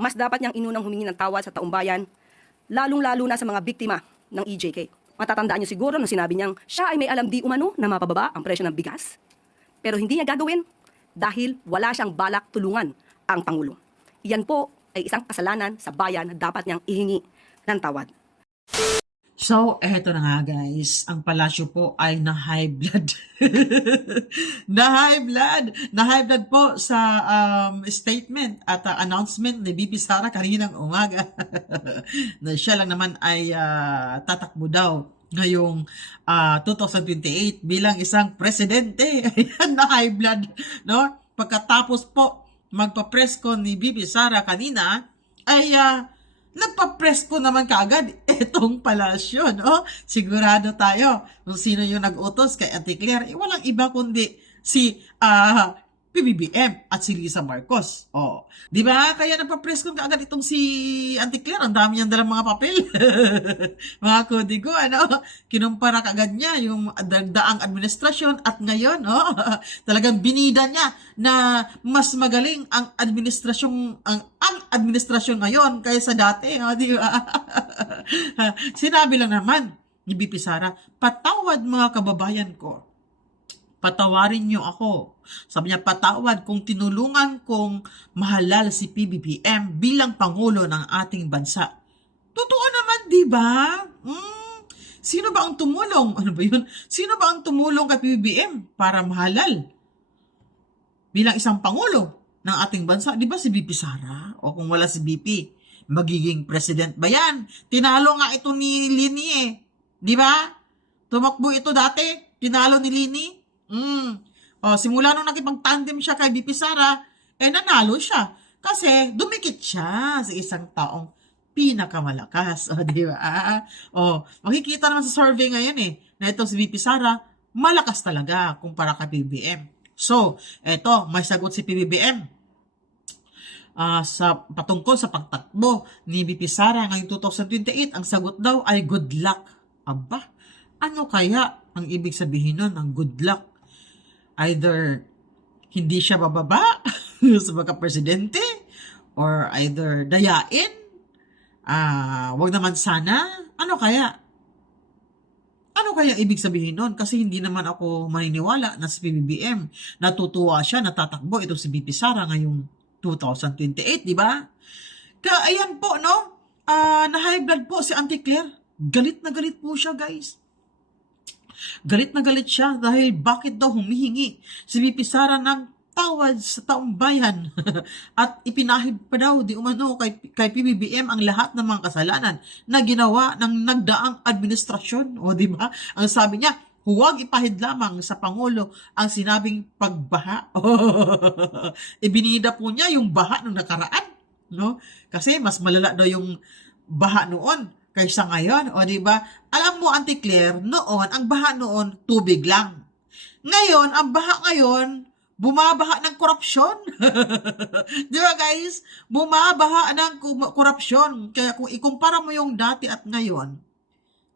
mas dapat niyang inunang humingi ng tawad sa taumbayan, lalong-lalo na sa mga biktima ng EJK. Matatandaan niyo siguro nung sinabi niyang siya ay may alam di umano na mapababa ang presyo ng bigas. Pero hindi niya gagawin dahil wala siyang balak tulungan ang Pangulo. Iyan po ay isang kasalanan sa bayan na dapat niyang ihingi ng tawad. So, eto na nga guys, ang palasyo po ay na high blood. Na high blood po sa statement at announcement ni VP Sara kaninang umaga. Na siya lang naman ay tatakbo daw ngayong 2028 bilang isang presidente. Ayan, na high blood, no? Pagkatapos po magpa-press ko ni VP Sara kanina ay nagpa-press ko naman kaagad itong palasyo, no? Sigurado tayo kung sino yung nag-utos kay Ate Claire. Walang iba kundi si PBBM at si Lisa Marcos. Oh, di ba? Kaya nagpa-press ko kaagad itong si Ate Claire. Ang dami niyang dalang mga papel. Mga kodigo, ano? Kinumpara kaagad niya yung daang administrasyon at ngayon, oh, talagang binida niya na mas magaling ang administrasyon ngayon kaysa dati, oh, di ba? Sinabi lang naman ni BP Sara, patawad mga kababayan ko. Patawarin niyo ako. Sabi niya, patawad kung tinulungan kong mahalal si PBBM bilang Pangulo ng ating bansa. Totoo naman, di ba? Sino ba ang tumulong? Ano ba yun? Sino ba ang tumulong kay PBBM para mahalal bilang isang Pangulo ng ating bansa? Di ba si BP Sara? O kung wala si BP, magiging president ba yan? Tinalo nga ito ni Lini eh. Di ba? Tumakbo ito dati. Tinalo ni Lini. Simula nung nakipag-tandem siya kay BP Sara, nanalo siya. Kasi dumikit siya sa isang taong pinakamalakas. Di ba? Makikita naman sa survey ngayon na ito si BP Sara, malakas talaga kumpara kay PBBM. So, eto, may sagot si PBBM sa patungkol sa pagtakbo ni BP Sara ngayong 2028. Ang sagot daw ay good luck. Aba, ano kaya ang ibig sabihin nun ng good luck? Either hindi siya bababa sa pagka-presidente or either dayain, wag naman sana. Ano kaya? Ano kaya ibig sabihin nun? Kasi hindi naman ako maniniwala na si PBBM natutuwa siya, natatakbo ito si BP Sara ngayong 2028, di ba? Kaya ayan po, no? Na high blood po si Auntie Claire. Galit na galit po siya, guys. Galit na galit siya dahil bakit daw humihingi si VP Sara ng tawad sa taong bayan at ipinahid pa daw di umano kay PBBM ang lahat ng mga kasalanan na ginawa ng nagdaang administrasyon. O di ba? Ang sabi niya, huwag ipahid lamang sa Pangulo ang sinabing pagbaha. Ibinida po niya yung baha nung nakaraan, no? Kasi mas malala daw yung baha noon kaysa ngayon, o di ba? Alam mo, Auntie Claire, noon, ang baha noon, tubig lang. Ngayon, ang baha ngayon, bumabaha ng korupsyon. Di ba, guys? Bumabaha ng korupsyon. Kaya kung ikumpara mo yung dati at ngayon,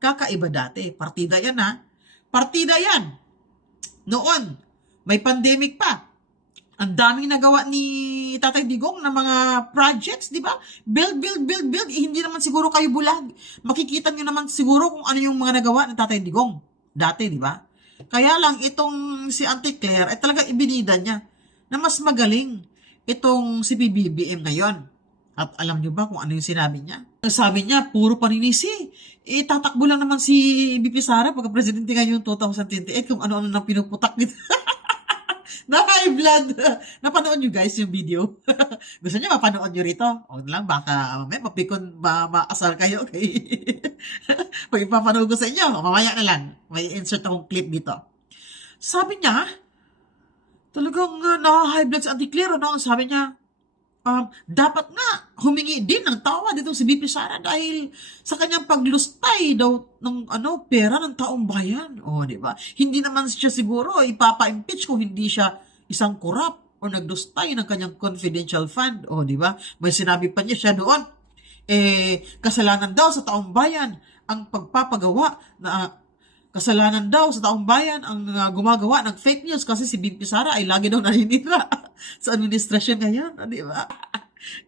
kakaiba dati. Partida yan, ha? Partida yan. Noon, may pandemic pa. Ang daming nagawa ni Tatay Digong na mga projects, di ba? Build. Hindi naman siguro kayo bulag. Makikita nyo naman siguro kung ano yung mga nagawa ni Tatay Digong dati, di ba? Kaya lang itong si Auntie Claire ay talaga ibinida niya na mas magaling itong si PBBM ngayon. At alam nyo ba kung ano yung sinabi niya? Sabi niya, puro paninisi. Tatakbo lang naman si BP Sara pagka-presidente ngayon 2028 kung ano-ano nang pinuputak nito. Na high blood. Napanood nyo guys yung video? Gusto nyo mapanood nyo rito? O lang, baka may mapikon maasar kayo. Okay? Pag ipapanood ko sa inyo, mamaya na lang. May insert akong clip dito. Sabi niya, talagang na-high blood sa Auntie Claire. No? Sabi niya, dapat nga humingi din ng tawa dito si BP Sara dahil sa kanyang paglustay daw ng pera ng taong bayan. O, di ba? Hindi naman siya siguro ipapa-impeach kung hindi siya isang korap o naglustay ng kanyang confidential fund. O, di ba? May sinabi pa niya siya doon, kasalanan daw sa taong bayan ang pagpapagawa na kasalanan daw sa taong bayan ang gumagawa ng fake news kasi si BP Sara ay lagi daw naninira sa administrasyon ngayon, di ba?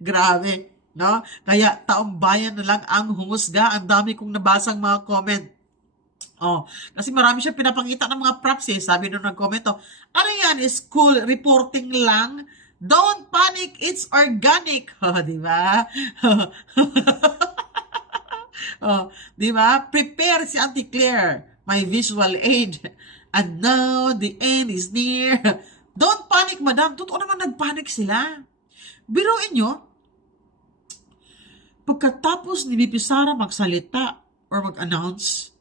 Grabe. No? Kaya taong bayan na lang ang humusga. Ang dami kong nabasang mga comment. Kasi marami siya pinapakita ng mga props eh. Sabi nung nag-comment, ano yan, school reporting lang? Don't panic, it's organic. Di ba? Di ba? Prepare si Auntie Claire, my visual aid. And now, the end is near. Don't panic, madam. Totoo naman nagpanic sila. Biruin nyo, pagkatapos ni Bibi Sara magsalita or mag-announce,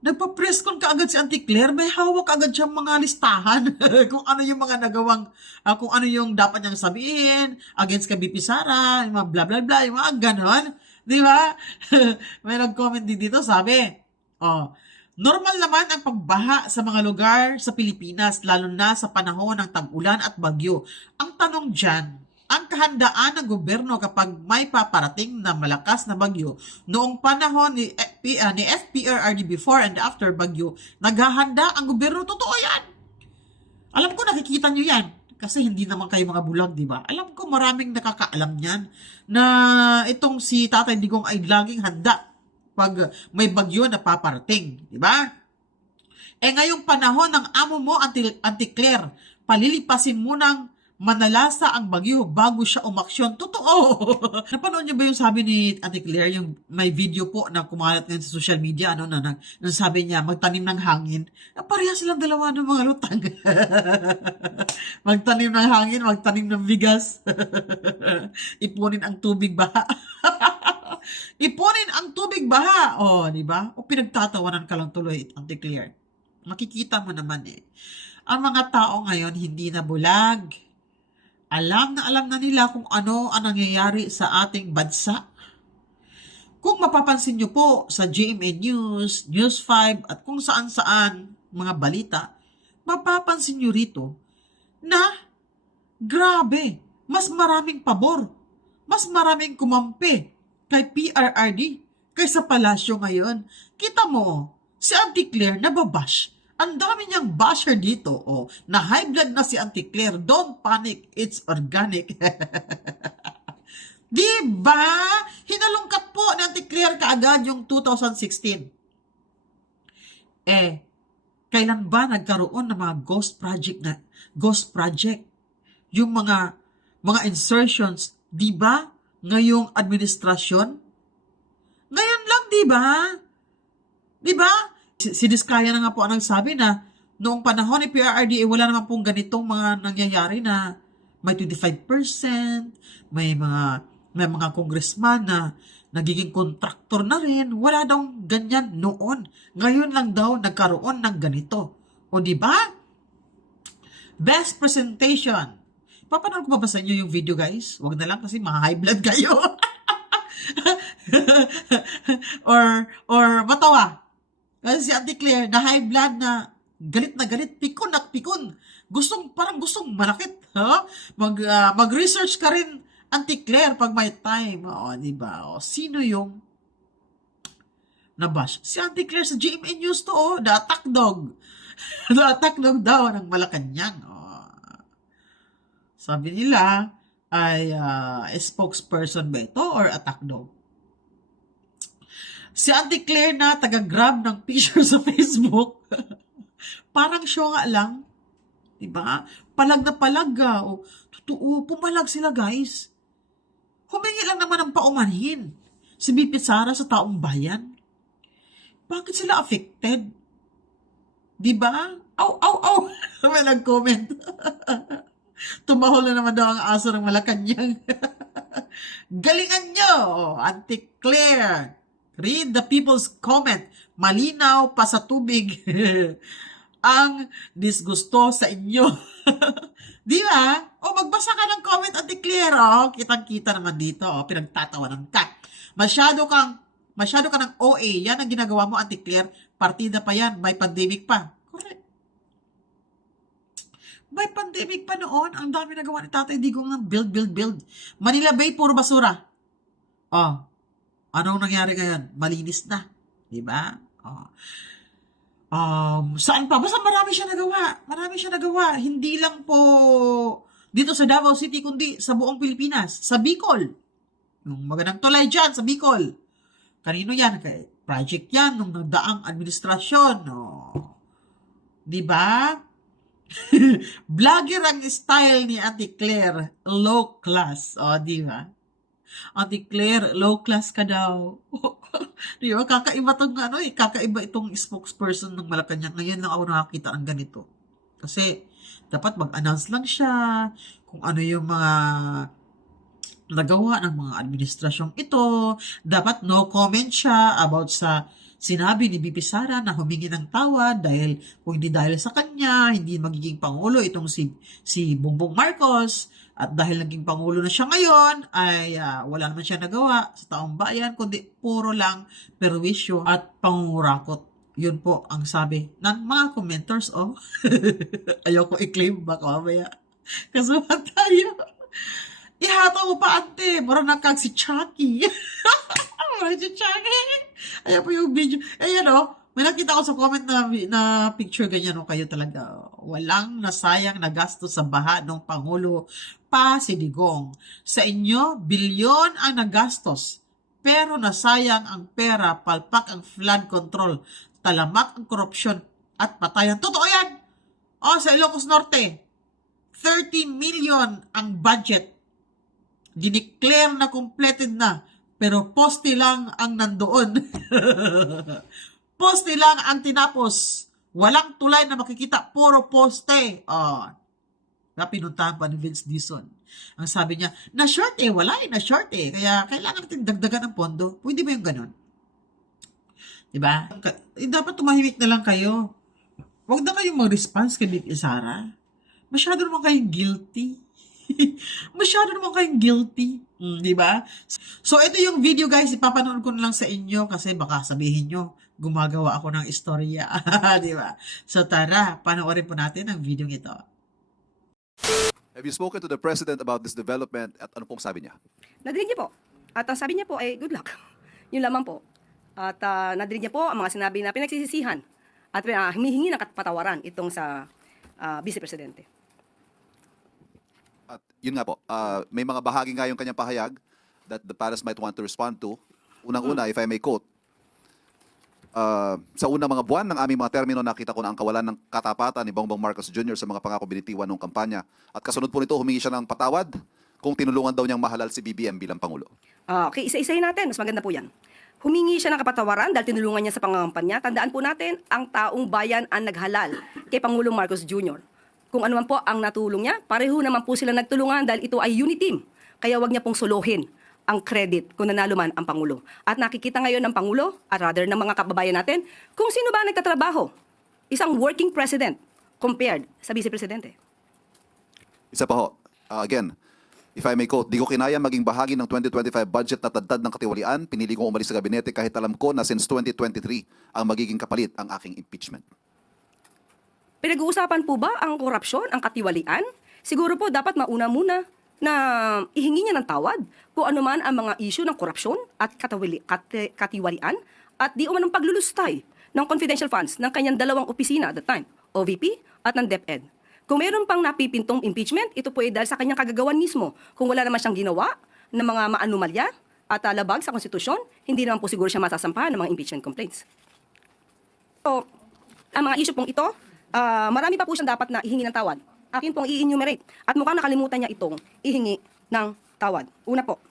nagpa-press con kaagad si Auntie Claire, may hawak agad siyang mga listahan kung ano yung mga nagawang, kung ano yung dapat niyang sabihin against kay Bibi Sara, yung mga blah blah blah, yung mga ganon. Di ba? May nag-comment din dito, sabi, normal naman ang pagbaha sa mga lugar sa Pilipinas, lalo na sa panahon ng tag-ulan at bagyo. Ang tanong dyan, ang kahandaan ng gobyerno kapag may paparating na malakas na bagyo. Noong panahon ni FPRRD before and after bagyo, naghahanda ang gobyerno. Totoo yan. Alam ko nakikita nyo yan. Kasi hindi naman kayo mga bulag, di ba? Alam ko maraming nakakaalam yan na itong si Tatay Digong ay laging handa pag may bagyo na paparating. Di ba? Ngayong panahon ng amo mo, Auntie Claire, palilipasin mo ng manalasa ang bagyo bago siya umaksyon. Totoo! Napanood niyo ba yung sabi ni Auntie Claire, yung may video po na kumalat ngayon sa social media, na sabi niya, magtanim ng hangin. Pareha silang dalawa ng mga lutang. Magtanim ng hangin, magtanim ng bigas. Ipunin ang tubig baha. Ipunin ang tubig baha. Di ba? Pinagtatawanan ka lang tuloy, Auntie Claire. Makikita mo naman eh. Ang mga tao ngayon hindi na bulag. Alam na nila kung ano ang nangyayari sa ating bansa. Kung mapapansin nyo po sa GMA News, News 5, at kung saan-saan mga balita, mapapansin nyo rito na grabe, mas maraming pabor, mas maraming kumampi kay PRRD kaysa palasyo ngayon. Kita mo, si Auntie Claire nababash. Ang dami niyang basher dito. Na high blood na si Auntie Claire. Don't panic, it's organic. Diba? Hinalungkat po ni Auntie Claire kaagad yung 2016. Kailan ba nagkaroon ng mga ghost project? Yung mga insertions, diba? Ngayong administrasyon? Ngayon lang, diba? Diba? Si Diskaya na nga po ang nagsabi na noong panahon ni PRRD, wala naman pong ganitong mga nangyayari na may 25%, may mga congressman na nagiging kontraktor na rin. Wala daw ganyan noon. Ngayon lang daw nagkaroon ng ganito. Di ba? Best presentation. Papanood ko ba sa inyo yung video, guys? Huwag na lang kasi high blood kayo. or matawa. Kasi si Auntie Claire, na high blood na galit, pikon at pikon. Parang gustong manakit. Mag-research ka rin, Auntie Claire, pag may time. Diba? Sino yung nabash? Si Auntie Claire sa GMA News to, the attack dog. The attack dog daw ng Malacanang. Sabi nila, ay spokesperson ba ito or attack dog? Si Auntie Claire na taga-grab ng picture sa Facebook. Parang show nga lang. Diba? Palag na palag. Totoo, pumalag sila, guys. Humingi lang naman ng paumanhin. Si Bibi Sara sa taong bayan. Bakit sila affected? Diba? Aw. May nag-comment. Tumahol na naman daw ang aso ng Malacanang. Galingan nyo, Auntie Claire. Read the people's comment. Malinaw pa sa tubig. Ang disgusto sa inyo. Di ba? Magbasa ka ng comment, Auntie Claire. Kitang-kita naman dito. Pinagtatawanan ka. Masyado ka ng OA. Yan ang ginagawa mo, Auntie Claire. Partida pa yan. May pandemic pa. Correct. May pandemic pa noon. Ang dami nagawa ni Tatay Digong ng build. Manila Bay, puro basura. Anong nangyari ngayon? Malinis na. Diba? Saan pa? Basta marami siya nagawa. Hindi lang po dito sa Davao City, kundi sa buong Pilipinas. Sa Bicol. Yung magandang tulay dyan sa Bicol. Kanino yan? Project yan nung nagdaang administrasyon. Oh. Di ba? Vlogger ang style ni Ate Claire. Low class. O, di ba? Ate Claire, low class ka daw. Di ba? Kakaiba tong kakaiba itong spokesperson ng Malacanang. Ngayon lang ako nakakita ng ganito. Kasi, dapat mag-announce lang siya kung ano yung mga nagawa ng mga administrasyong ito. Dapat no comment siya about sa sinabi ni BP Sara na humingi ng tawad dahil kung hindi dahil sa kanya, hindi magiging pangulo itong si Bongbong Marcos. At dahil naging pangulo na siya ngayon, ay wala naman siya nagawa sa taong bayan, kundi puro lang perwisyo at pangurakot. Yun po ang sabi ng mga commenters. Oh, ayoko i-claim, baka mamaya kasama tayo. Ihata mo pa, ante. Mara nakag si Chucky. Si Chucky. Ayan po yung video. Ayan o. May nakita ko sa comment na picture ganyan o. Kayo talaga. Walang nasayang na gasto sa baha ng Pangulo pa si Digong. Sa inyo, bilyon ang nagastos. Pero nasayang ang pera, palpak ang flood control, talamak ang korupsyon at patayan. Totoo yan! O, sa Ilocos Norte, 30 million ang budget. Dineclare na completed na, pero poste lang ang nandoon. Poste lang ang tinapos. Walang tulay na makikita, puro poste. Pinuntahan pa ni Vince Dizon. Ang sabi niya, na-short wala na-short Kaya kailangan natin dagdagan ng pondo. Pwede ba yung ganun? Diba? Dapat tumahimik na lang kayo. Huwag na kayong mag-response kay Big Sara. Masyado naman kayong guilty. Masyado naman kayong guilty. Di ba? So, ito yung video guys. Ipapanood ko na lang sa inyo kasi baka sabihin nyo, gumagawa ako ng istorya. Di ba? So, tara, panoorin po natin ang video ito. Have you spoken to the President about this development at ano pong sabi niya? Nadinig niya po. At ang sabi niya po ay good luck. Yun lamang po. At nadinig niya po ang mga sinabi na pinagsisisihan at humihingi ng patawaran itong sa Vice Presidente. At yun nga po, may mga bahagi nga yung kanyang pahayag that the Paris might want to respond to. Unang-una, if I may quote, sa unang mga buwan ng aming mga termino, nakita ko na ang kawalan ng katapatan ni Bongbong Marcos Jr. sa mga pangako binitiwan ng kampanya. At kasunod po nito, humingi siya ng patawad kung tinulungan daw niyang mahalal si BBM bilang Pangulo. Okay, isa-isahin natin. Mas maganda po yan. Humingi siya ng kapatawaran dahil tinulungan niya sa pangangampanya. Tandaan po natin, ang taong bayan ang naghalal kay Pangulong Marcos Jr. Kung ano man po ang natulong niya, pareho naman po sila nagtulungan dahil ito ay unity team. Kaya wag niya pong suluhin ang credit kung nanalo man ang Pangulo. At nakikita ngayon ng Pangulo, at rather ng mga kababayan natin, kung sino ba nagtatrabaho. Isang working president compared sa Vice Presidente. Isa pa ho, again, if I may quote, di ko kinaya maging bahagi ng 2025 budget na tadtad ng katiwalian, pinili kong umalis sa gabinete kahit alam ko na since 2023 ang magiging kapalit ang aking impeachment. Pinag-uusapan po ba ang korupsyon, ang katiwalian? Siguro po dapat mauna muna na ihingi niya ng tawad kung ano man ang mga issue ng korupsyon at katiwalian at di umanong paglulustay ng confidential funds ng kanyang dalawang opisina at the time, OVP at ng DepEd. Kung mayroon pang napipintong impeachment, ito po ay dahil sa kanyang kagagawan mismo. Kung wala naman siyang ginawa ng mga maanumalya at labag sa konstitusyon, hindi naman po siguro siya masasampahan ng mga impeachment complaints. So, ang mga issue pong ito, marami pa po siyang dapat na ihingi ng tawad. Akin pong i-enumerate. At mukhang nakalimutan niya itong ihingi ng tawad. Una po,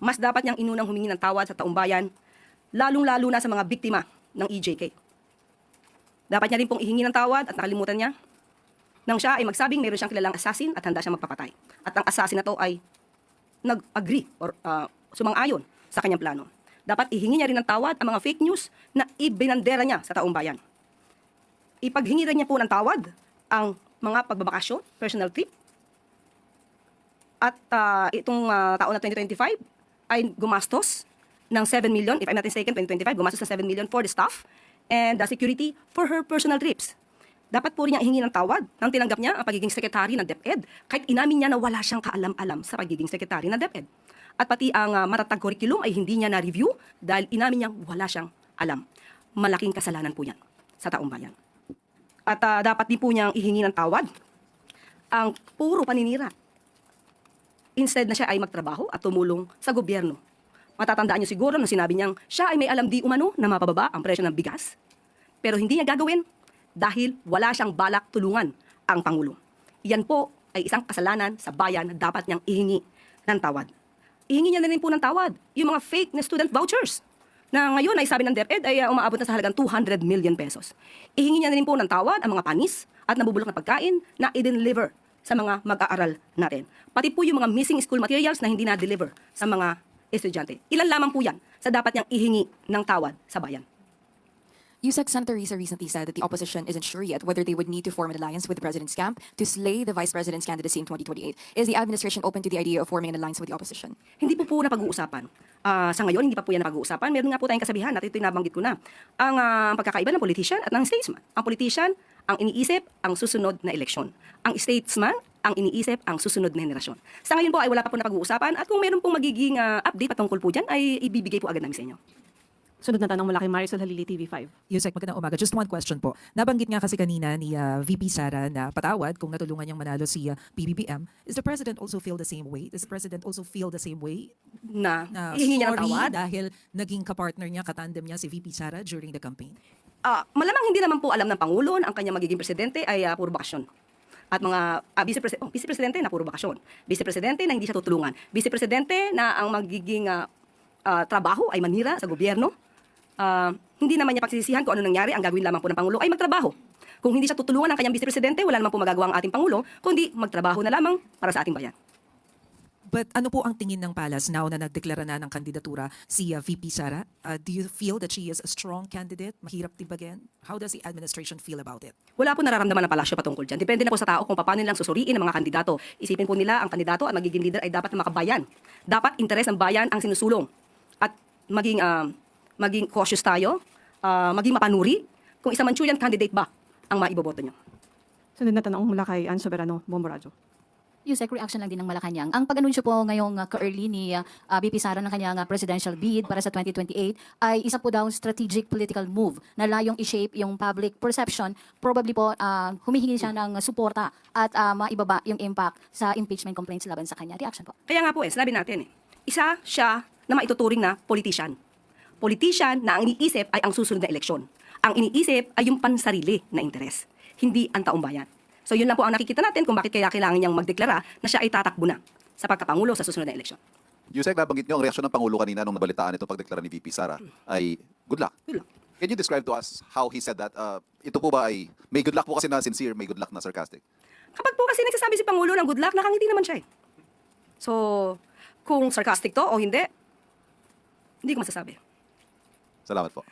mas dapat niyang inunang humingi ng tawad sa taong bayan, lalong-lalo na sa mga biktima ng EJK. Dapat niya rin pong ihingi ng tawad at nakalimutan niya nang siya ay magsabing mayroon siyang kilalang assassin at handa siyang magpapatay. At ang assassin na to ay nag-agree or sumang-ayon sa kanyang plano. Dapat ihingi niya rin ng tawad ang mga fake news na ibinandera niya sa taong bayan. Ipaghingi rin niya po ng tawad ang mga pagbabakasyon, personal trip. At itong taon na 2025 ay gumastos ng 7 million, if I'm not mistaken, 2025, gumastos ng 7 million for the staff and the security for her personal trips. Dapat po rin niyang ihingi ng tawad nang tinanggap niya ang pagiging sekretary ng DepEd kahit inamin niya na wala siyang kaalam-alam sa pagiging sekretary ng DepEd. At pati ang matatag curriculum ay hindi niya na-review dahil inamin niyang wala siyang alam. Malaking kasalanan po yan sa taong bayan. At dapat din po niyang ihingi ng tawad ang puro paninira Instead na siya ay magtrabaho at tumulong sa gobyerno. Matatandaan niyo siguro nung sinabi niyang siya ay may alam di umano na mapababa ang presyo ng bigas. Pero hindi niya gagawin dahil wala siyang balak tulungan ang Pangulo. Iyan po ay isang kasalanan sa bayan na dapat niyang ihingi ng tawad. Ihingi niya na rin po ng tawad yung mga fake na student vouchers na ngayon ay sabi ng DepEd ay umaabot na sa halagang 200 million pesos. Ihingi niya na rin po ng tawad ang mga panis at nabubulok na pagkain na i-deliver sa mga mag-aaral natin. Pati po yung mga missing school materials na hindi na-deliver sa mga estudyante. Ilan lamang po yan sa dapat niyang ihingi ng tawad sa bayan. USEC Senator Risa recently said that the opposition isn't sure yet whether they would need to form an alliance with the president's camp to slay the vice president's candidacy in 2028. Is the administration open to the idea of forming an alliance with the opposition? Hindi po napag-uusapan. Sa ngayon, hindi pa po yan napag-uusapan. Meron nga po tayong kasabihan, at ito yung nabanggit ko na. Ang pagkakaiba ng politician at ng statesman. Ang politician, ang iniisip, ang susunod na eleksyon. Ang statesman, ang iniisip, ang susunod na henerasyon. Sa ngayon po ay wala pa po napag-uusapan at kung meron pong magiging update patungkol po dyan, ay ibibigay po agad namin sa inyo. Sunod na tanong mula kay Marisol Halili, TV5. Yusek, magandang umaga. Just one question po. Nabanggit nga kasi kanina ni VP Sara na patawad kung natulungan niyang manalo si PBBM. Is the President also feel the same way? Does the President also feel the same way? Na Na hihingi niya ng sorry tawad. dahil naging kapartner niya, katandem niya si VP Sara during the campaign? Malamang hindi naman po alam ng Pangulo na ang kanyang magiging presidente ay puro bakasyon. At mga vice-presidente na puro bakasyon. Vice-presidente na hindi siya tutulungan. Vice-presidente na ang magiging trabaho ay manira sa gobyerno. Hindi naman niya pagsisisihan kung ano nangyari. Ang gagawin lamang po ng Pangulo ay magtrabaho. Kung hindi siya tutulungan ng kanyang vice-presidente, wala naman po magagawa ang ating Pangulo, kundi magtrabaho na lamang para sa ating bayan. But ano po ang tingin ng Palas now na nagdeklara na ng kandidatura si VP Sara? Do you feel that she is a strong candidate? Mahirap tibagin? How does the administration feel about it? Wala po nararamdaman ng palasyo patungkol dyan. Depende na po sa tao kung paano nilang susuriin ang mga kandidato. Isipin po nila ang kandidato at magiging leader ay dapat na makabayan. Dapat interes ng bayan ang sinusulong. At maging cautious tayo, maging mapanuri, kung isang Manchurian candidate ba ang maiboboto nyo. Sunod na tanong mula kay Ann Soberano, Bomboradio. Yusek, reaction lang din ng Malacanang. Ang pag-anunsyo po ngayong ka-early ni VP Sara ng kanyang presidential bid para sa 2028 ay isa po daw strategic political move na layong i-shape yung public perception. Probably po humihingi siya ng suporta at maibaba yung impact sa impeachment complaints laban sa kanya. Reaction po. Kaya nga po sinabi natin isa siya na maituturing na politician. Politician na ang iniisip ay ang susunod na eleksyon. Ang iniisip ay yung pansarili na interes, hindi ang taong bayan. So yun lang po ang nakikita natin kung bakit kaya kailangan niyang magdeklara na siya ay tatakbo na sa pagkapangulo sa susunod na eleksyon. Yusek, nabanggit niyo ang reaksyon ng Pangulo kanina nung nabalitaan itong pagdeklara ni VP Sara ay good luck. Good luck. Can you describe to us how he said that? Ito po ba ay may good luck po kasi na sincere, may good luck na sarcastic? Kapag po kasi nagsasabi si Pangulo ng good luck, nakangiti naman siya eh. So, kung sarcastic to o hindi ko masasabi. Salamat po.